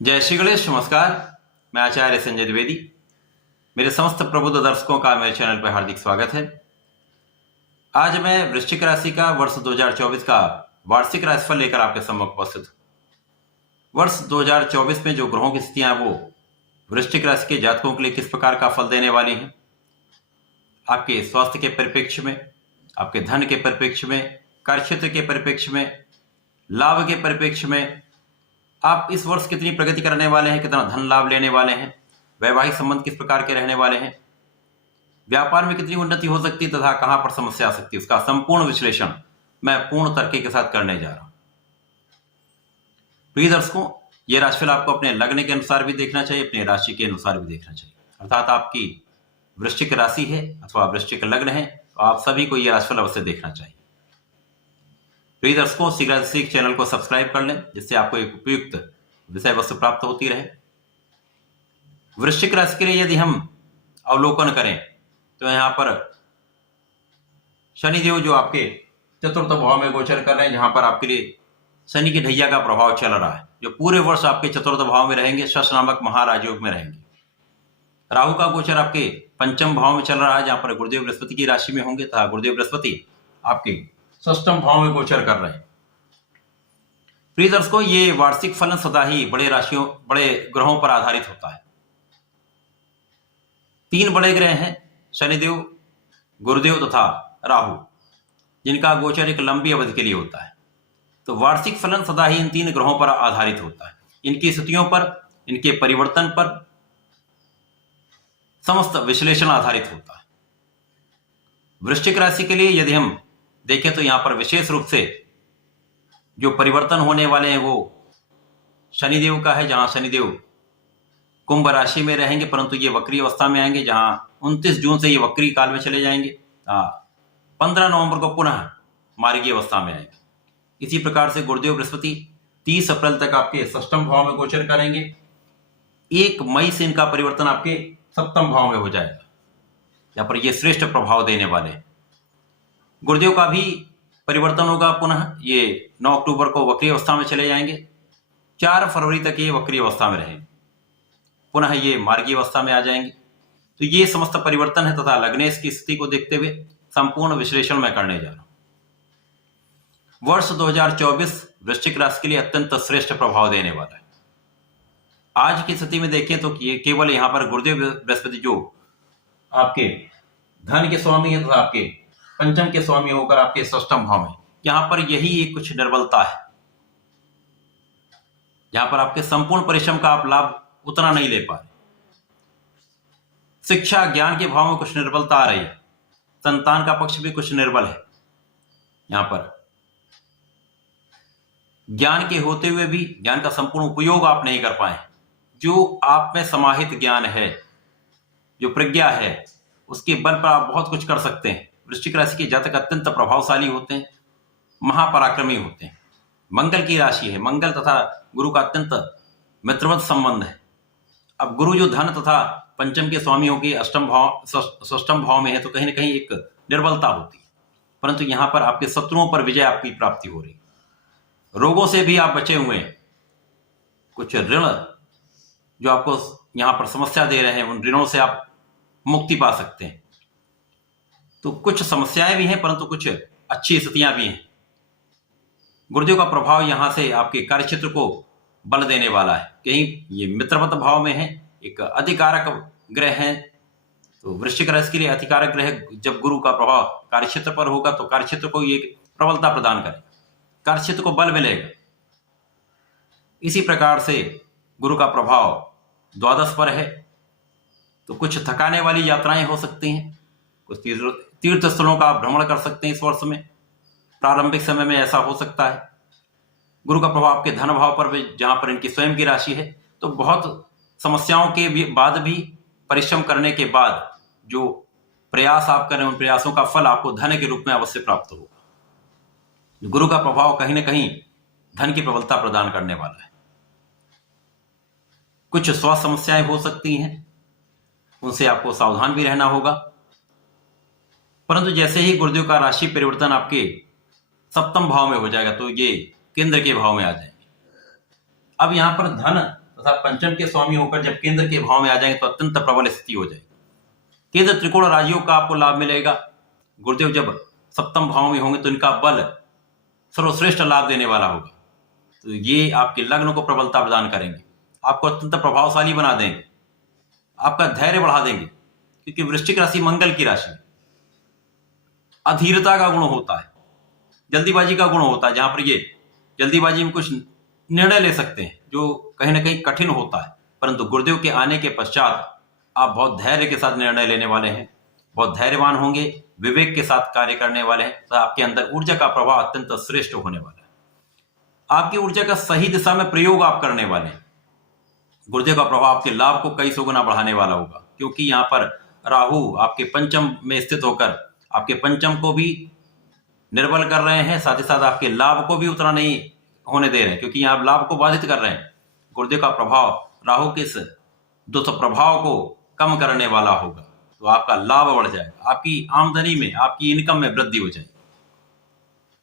जय श्री गणेश। नमस्कार, मैं आचार्य संजय द्विवेदी। मेरे समस्त प्रबुद्ध दर्शकों का मेरे चैनल पर हार्दिक स्वागत है। आज मैं वृश्चिक राशि का वर्ष 2024 का वार्षिक राशिफल लेकर आपके सम्मुख उपस्थित हूं। वर्ष 2024 में जो ग्रहों की स्थितियां वो वृश्चिक राशि के जातकों के लिए किस प्रकार का फल देने वाली हैं, आपके स्वास्थ्य के परिप्रेक्ष्य में, आपके धन के परिप्रेक्ष्य में, कार्यक्षेत्र के परिप्रेक्ष्य में, लाभ के परिप्रेक्ष्य में, आप इस वर्ष कितनी प्रगति करने वाले हैं, कितना धन लाभ लेने वाले हैं, वैवाहिक संबंध किस प्रकार के रहने वाले हैं, व्यापार में कितनी उन्नति हो सकती है तथा कहां पर समस्या आ सकती है, उसका संपूर्ण विश्लेषण मैं पूर्ण तर्क के साथ करने जा रहा हूं। प्रिय दर्शकों, यह राशिफल आपको अपने लग्न के अनुसार भी देखना चाहिए, अपने राशि के अनुसार भी देखना चाहिए। अर्थात आपकी वृश्चिक राशि है अथवा वृश्चिक लग्न है तो आप सभी को यह राशिफल अवश्य देखना चाहिए। प्रिय दर्शकों, शीघ्र सीख चैनल को सब्सक्राइब कर लें जिससे आपको एक उपयुक्त विषय वस्तु प्राप्त होती रहे। वृश्चिक राशि के लिए यदि हम अवलोकन करें तो यहाँ पर शनिदेव जो आपके चतुर्थ भाव में गोचर कर रहे हैं, जहां पर आपके लिए शनि की ढैया का प्रभाव चल रहा है, जो पूरे वर्ष आपके चतुर्थ भाव में रहेंगे, शश नामक महाराजयोग में रहेंगे। राहु का गोचर आपके पंचम भाव में चल रहा है, जहां पर गुरुदेव बृहस्पति की राशि में होंगे तथा गुरुदेव बृहस्पति आपके षष्ठम भाव में गोचर कर रहे हैं। प्रिय दर्शकों, ये वार्षिक फलन सदा ही बड़े ग्रहों पर आधारित होता है। 3 बड़े ग्रह हैं, शनिदेव, गुरुदेव तथा राहु, जिनका गोचर एक लंबी अवधि के लिए होता है। तो वार्षिक फलन सदा ही इन 3 ग्रहों पर आधारित होता है, इनकी स्थितियों पर, इनके परिवर्तन पर समस्त विश्लेषण आधारित होता है। वृश्चिक राशि के लिए यदि हम देखें तो यहां पर विशेष रूप से जो परिवर्तन होने वाले हैं वो शनिदेव का है, जहां शनिदेव कुंभ राशि में रहेंगे परंतु ये वक्री अवस्था में आएंगे, जहां 29 जून से ये वक्री काल में चले जाएंगे, 15 नवंबर को पुनः मार्गीय अवस्था में आएंगे। इसी प्रकार से गुरुदेव बृहस्पति 30 अप्रैल तक आपके षष्ठम भाव में गोचर करेंगे। 1 मई से इनका परिवर्तन आपके सप्तम भाव में हो जाएगा, यहाँ पर ये श्रेष्ठ प्रभाव देने वाले हैं। गुरुदेव का भी परिवर्तन होगा, पुनः ये 9 अक्टूबर को वक्री अवस्था में चले जाएंगे। 4 फरवरी तक ये वक्री अवस्था में रहेंगे, पुनः ये मार्गीय अवस्था में आ जाएंगे। तो ये समस्त परिवर्तन है तथा लग्नेश की स्थिति को देखते हुए संपूर्ण विश्लेषण मैं करने जा रहा हूं। वर्ष 2024 वृश्चिक राशि के लिए अत्यंत श्रेष्ठ प्रभाव देने वाला है। आज की स्थिति में देखें तो ये केवल यहां पर गुरुदेव बृहस्पति जो आपके धन के स्वामी है तथा आपके पंचम के स्वामी होकर आपके षष्ठम भाव में, यहां पर यही एक कुछ निर्बलता है, जहां पर आपके संपूर्ण परिश्रम का आप लाभ उतना नहीं ले पा रहे। शिक्षा ज्ञान के भाव में कुछ निर्बलता आ रही है, संतान का पक्ष भी कुछ निर्बल है। यहां पर ज्ञान के होते हुए भी ज्ञान का संपूर्ण उपयोग आप नहीं कर पाए। जो आप में समाहित ज्ञान है, जो प्रज्ञा है, उसके बल पर आप बहुत कुछ कर सकते हैं। वृश्चिक राशि के जातक अत्यंत प्रभावशाली होते हैं, महापराक्रमी होते हैं। मंगल की राशि है, मंगल तथा गुरु का अत्यंत मित्रवत संबंध है। अब गुरु जो धन तथा पंचम के स्वामी होगी षष्ठम भाव में है, तो कहीं ना कहीं एक निर्बलता होती है, परंतु यहां पर आपके शत्रुओं पर विजय आपकी प्राप्ति हो रही। रोगों से भी आप बचे हुए हैं। कुछ ऋण जो आपको यहां पर समस्या दे रहे हैं, उन ऋणों से आप मुक्ति पा सकते हैं। तो कुछ समस्याएं भी हैं परंतु कुछ अच्छी स्थितियां भी हैं। गुरुदेव का प्रभाव यहां से आपके कार्यक्षेत्र को बल देने वाला है। कहीं ये मित्रवत भाव में है, एक अधिकारक ग्रह है, तो वृश्चिक राशि के लिए अधिकारक ग्रह जब गुरु का प्रभाव कार्यक्षेत्र पर होगा तो कार्यक्षेत्र को ये प्रबलता प्रदान करेगा, कार्यक्षेत्र को बल मिलेगा। इसी प्रकार से गुरु का प्रभाव द्वादश पर है, तो कुछ थकाने वाली यात्राएं हो सकती हैं, कुछ तीर्थ स्थलों का भ्रमण कर सकते हैं इस वर्ष में। प्रारंभिक समय में ऐसा हो सकता है। गुरु का प्रभाव आपके धन भाव पर भी, जहां पर इनकी स्वयं की राशि है, तो बहुत समस्याओं के बाद भी परिश्रम करने के बाद जो प्रयास आप करें, उन प्रयासों का फल आपको धन के रूप में अवश्य प्राप्त होगा। गुरु का प्रभाव कहीं ना कहीं धन की प्रबलता प्रदान करने वाला है। कुछ स्वास्थ्य समस्याएं हो सकती हैं, उनसे आपको सावधान भी रहना होगा। परंतु जैसे ही गुरुदेव का राशि परिवर्तन आपके सप्तम भाव में हो जाएगा तो ये केंद्र के भाव में आ जाएंगे। अब यहां पर धन तथा पंचम के स्वामी होकर जब केंद्र के भाव में आ जाएंगे तो अत्यंत प्रबल स्थिति हो जाएगी। केंद्र त्रिकोण राजयोग का आपको लाभ मिलेगा। गुरुदेव जब सप्तम भाव में होंगे तो इनका बल सर्वश्रेष्ठ लाभ देने वाला होगा। तो ये आपके लग्न को प्रबलता प्रदान करेंगे, आपको अत्यंत प्रभावशाली बना देंगे, आपका धैर्य बढ़ा देंगे, क्योंकि वृश्चिक राशि मंगल की राशि है। अधीरता का गुण होता है, जल्दीबाजी का गुण होता है, जहां पर ये जल्दीबाजी में कुछ निर्णय ले सकते हैं जो कहीं ना कहीं कठिन होता है, परंतु गुरुदेव के आने के पश्चात आप बहुत धैर्य के साथ निर्णय लेने वाले हैं, बहुत धैर्यवान होंगे, विवेक के साथ कार्य करने वाले हैं, तो आपके अंदर ऊर्जा का प्रभाव अत्यंत श्रेष्ठ होने वाला है। आपकी ऊर्जा का सही दिशा में प्रयोग आप करने वाले हैं। गुरुदेव का प्रभाव आपके लाभ को कई सौ गुना बढ़ाने वाला होगा, क्योंकि यहाँ पर राहु आपके पंचम में स्थित होकर आपके पंचम को भी निर्बल कर रहे हैं, साथ ही साथ आपके लाभ को भी उतना नहीं होने दे रहे हैं, क्योंकि यहाँ लाभ को बाधित कर रहे हैं। गुरुदेव का प्रभाव राहु के इस दुष्प्रभाव को कम करने वाला होगा, तो आपका लाभ बढ़ जाएगा, आपकी आमदनी में, आपकी इनकम में वृद्धि हो जाएगी।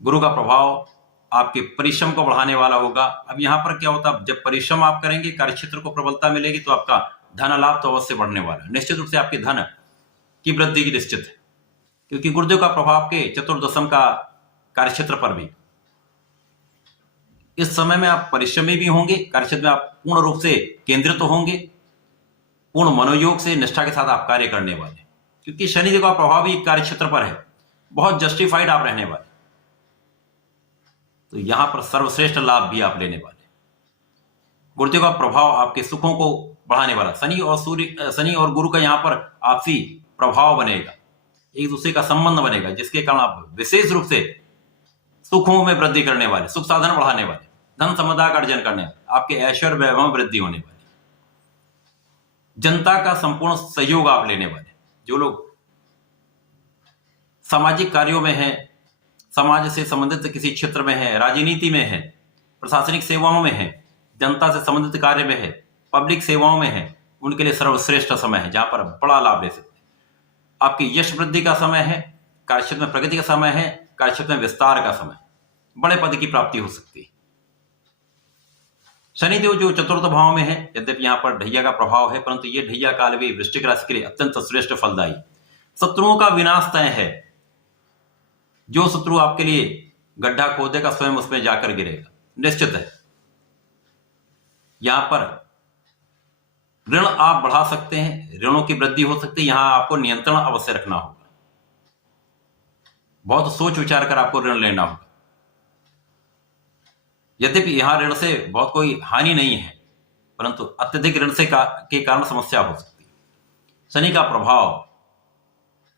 गुरु का प्रभाव आपके परिश्रम को बढ़ाने वाला होगा। अब यहाँ पर क्या होता है, जब परिश्रम आप करेंगे, कार्यक्षेत्र को प्रबलता मिलेगी, तो आपका धन लाभ तो अवश्य बढ़ने वाला है। निश्चित रूप से आपके धन की वृद्धि की निश्चित है, क्योंकि गुरुदेव का प्रभाव के चतुर्दशम का कार्यक्षेत्र पर भी। इस समय में आप परिश्रमी भी होंगे, कार्यक्षेत्र में आप पूर्ण रूप से केंद्रित तो होंगे, पूर्ण मनोयोग से निष्ठा के साथ आप कार्य करने वाले, क्योंकि शनिदेव का प्रभाव भी कार्यक्षेत्र पर है, बहुत जस्टिफाइड आप रहने वाले, तो यहां पर सर्वश्रेष्ठ लाभ भी आप लेने वाले। गुरुदेव का प्रभाव आपके सुखों को बढ़ाने वाला। शनि और गुरु का यहां पर आपसी प्रभाव बनेगा, एक दूसरे का संबंध बनेगा, जिसके कारण आप विशेष रूप से सुखों में वृद्धि करने वाले, सुख साधन बढ़ाने वाले, धन संपदा का अर्जन करने वाले, आपके ऐश्वर्य वैभव में वृद्धि होने वाली, जनता का संपूर्ण सहयोग आप लेने वाले। जो लोग सामाजिक कार्यों में हैं, समाज से संबंधित किसी क्षेत्र में है, राजनीति में है, प्रशासनिक सेवाओं में है, जनता से संबंधित कार्य में है, पब्लिक सेवाओं में है, उनके लिए सर्वश्रेष्ठ समय है, जहां पर बड़ा लाभ ले सकते हैं। आपकी यश वृद्धि का समय है, कार्यक्षेत्र में प्रगति का समय है, कार्यक्षेत्र में विस्तार का समय, बड़े पद की प्राप्ति हो सकती है। शनिदेव जो चतुर्थ भाव में है, यद्यपि यहां पर ढैया का प्रभाव है, परंतु ये ढैया काल भी वृश्चिक राशि के लिए अत्यंत श्रेष्ठ फलदायी। शत्रुओं का विनाश तय है। जो शत्रु आपके लिए गड्ढा खोदेगा, स्वयं उसमें जाकर गिरेगा, निश्चित है। यहां पर ऋण आप बढ़ा सकते हैं, ऋणों की वृद्धि हो सकती है, यहां आपको नियंत्रण अवश्य रखना होगा, बहुत सोच विचार कर आपको ऋण लेना होगा। यद्यपि यहां ऋण से बहुत कोई हानि नहीं है, परंतु अत्यधिक ऋण से के कारण समस्या हो सकती है। शनि का प्रभाव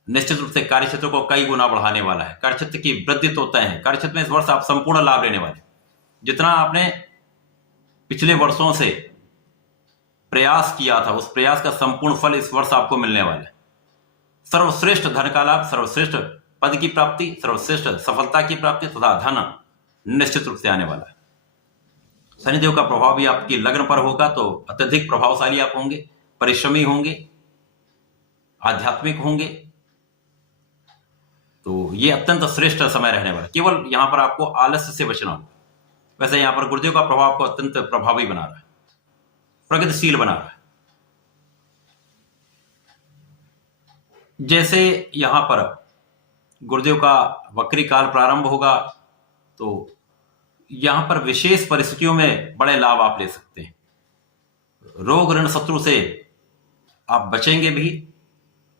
निश्चित रूप से कार्यक्षेत्र को कई गुना बढ़ाने वाला है। कार्यक्षेत्र की वृद्धि तो तय है। कार्यक्षेत्र में इस वर्ष आप संपूर्ण लाभ लेने वाले, जितना आपने पिछले वर्षों से प्रयास किया था, उस प्रयास का संपूर्ण फल इस वर्ष आपको मिलने वाला है। सर्वश्रेष्ठ धन का लाभ, सर्वश्रेष्ठ पद की प्राप्ति, सर्वश्रेष्ठ सफलता की प्राप्ति तथा धन निश्चित रूप से आने वाला है। शनिदेव का प्रभाव भी आपकी लग्न पर होगा, तो अत्यधिक प्रभावशाली आप होंगे, परिश्रमी होंगे, आध्यात्मिक होंगे, तो ये अत्यंत श्रेष्ठ समय रहने वाला है। केवल यहां पर आपको आलस्य से बचना होगा। वैसे यहां पर गुरुदेव का प्रभाव को अत्यंत प्रभावी बना रहा है, प्रगतिशील बना रहा है। जैसे यहां पर गुरुदेव का वक्री काल प्रारंभ होगा, तो यहां पर विशेष परिस्थितियों में बड़े लाभ आप ले सकते हैं। रोग ऋण शत्रु से आप बचेंगे भी,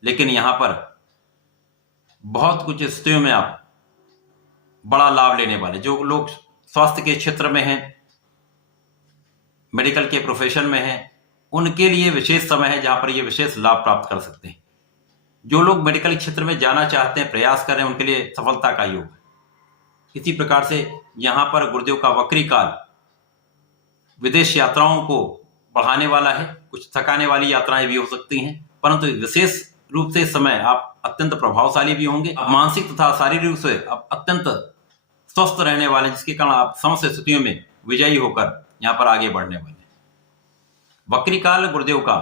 लेकिन यहां पर बहुत कुछ स्थितियों में आप बड़ा लाभ लेने वाले। जो लोग स्वास्थ्य के क्षेत्र में हैं, मेडिकल के प्रोफेशन में हैं, उनके लिए विशेष समय है जहां पर ये विशेष लाभ प्राप्त कर सकते हैं। जो लोग मेडिकल क्षेत्र में जाना चाहते हैं, प्रयास कर रहे हैं, उनके लिए सफलता का योग है। इसी प्रकार से यहां पर गुरुदेव का वक्री काल विदेश यात्राओं को बढ़ाने वाला है। कुछ थकाने वाली यात्राएं भी हो सकती हैं, परंतु विशेष रूप से इस समय आप अत्यंत प्रभावशाली भी होंगे। मानसिक तथा शारीरिक रूप से आप अत्यंत स्वस्थ रहने वाले, जिसके कारण आप समस्त स्थितियों में विजयी होकर यहां पर आगे बढ़ने वाले। वक्री काल गुरुदेव का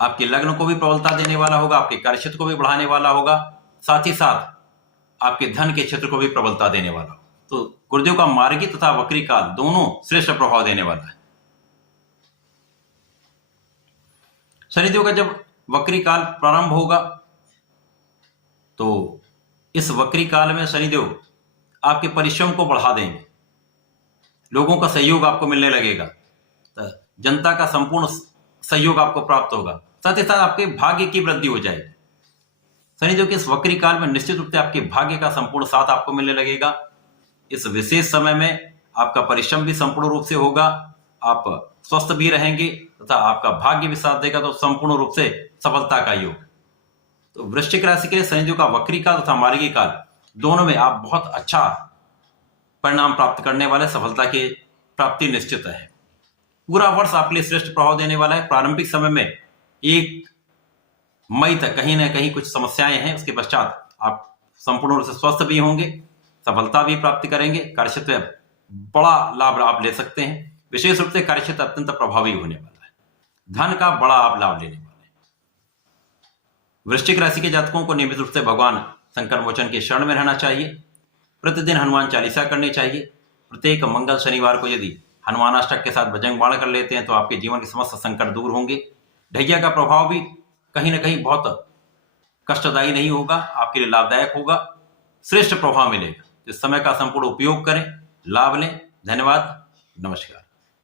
आपके लग्न को भी प्रबलता देने वाला होगा, आपके कार्यक्षेत्र को भी बढ़ाने वाला होगा, साथ ही साथ आपके धन के क्षेत्र को भी प्रबलता देने वाला होगा। तो गुरुदेव का मार्गी तथा वक्री काल दोनों श्रेष्ठ प्रभाव देने वाला है। शनिदेव का जब वक्री काल प्रारंभ होगा तो इस वक्री काल में शनिदेव आपके परिश्रम को बढ़ा देंगे, लोगों का सहयोग आपको मिलने लगेगा, तो जनता का संपूर्ण सहयोग आपको प्राप्त होगा, साथ ही साथ आपके भाग्य की वृद्धि हो जाएगी। शनिदेव के इस वक्री काल में निश्चित रूप से आपके भाग्य का संपूर्ण साथ आपको मिलने लगेगा। इस विशेष समय में आपका परिश्रम भी संपूर्ण रूप से होगा, आप स्वस्थ भी रहेंगे तथा आपका भाग्य भी साथ देगा, तो संपूर्ण रूप से सफलता का योग। तो वृश्चिक राशि के लिए शनिदेव का वक्री काल तथा मार्गी काल दोनों में आप बहुत अच्छा परिणाम प्राप्त करने वाले, सफलता की प्राप्ति निश्चित है। पूरा वर्ष आपके लिए श्रेष्ठ प्रभाव देने वाला है। प्रारंभिक समय में 1 मई तक कहीं ना कहीं कुछ समस्याएं हैं, उसके पश्चात आप संपूर्ण रूप से स्वस्थ भी होंगे, सफलता भी प्राप्त करेंगे, कार्यक्षेत्र में बड़ा लाभ आप ले सकते हैं। विशेष रूप से कार्यक्षेत्र अत्यंत प्रभावी होने वाला है, धन का बड़ा आप लाभ लेने वाले हैं। वृश्चिक राशि के जातकों को नियमित रूप से भगवान संकट मोचन के शरण में रहना चाहिए, प्रतिदिन हनुमान चालीसा करनी चाहिए। प्रत्येक मंगल शनिवार को यदि हनुमानाष्टक के साथ बजरंग बाण कर लेते हैं तो आपके जीवन के समस्त संकट दूर होंगे। ढैया का प्रभाव भी कहीं ना कहीं बहुत कष्टदायी नहीं होगा, आपके लिए लाभदायक होगा, श्रेष्ठ प्रभाव मिलेगा। इस समय का संपूर्ण उपयोग करें, लाभ लें। धन्यवाद, नमस्कार।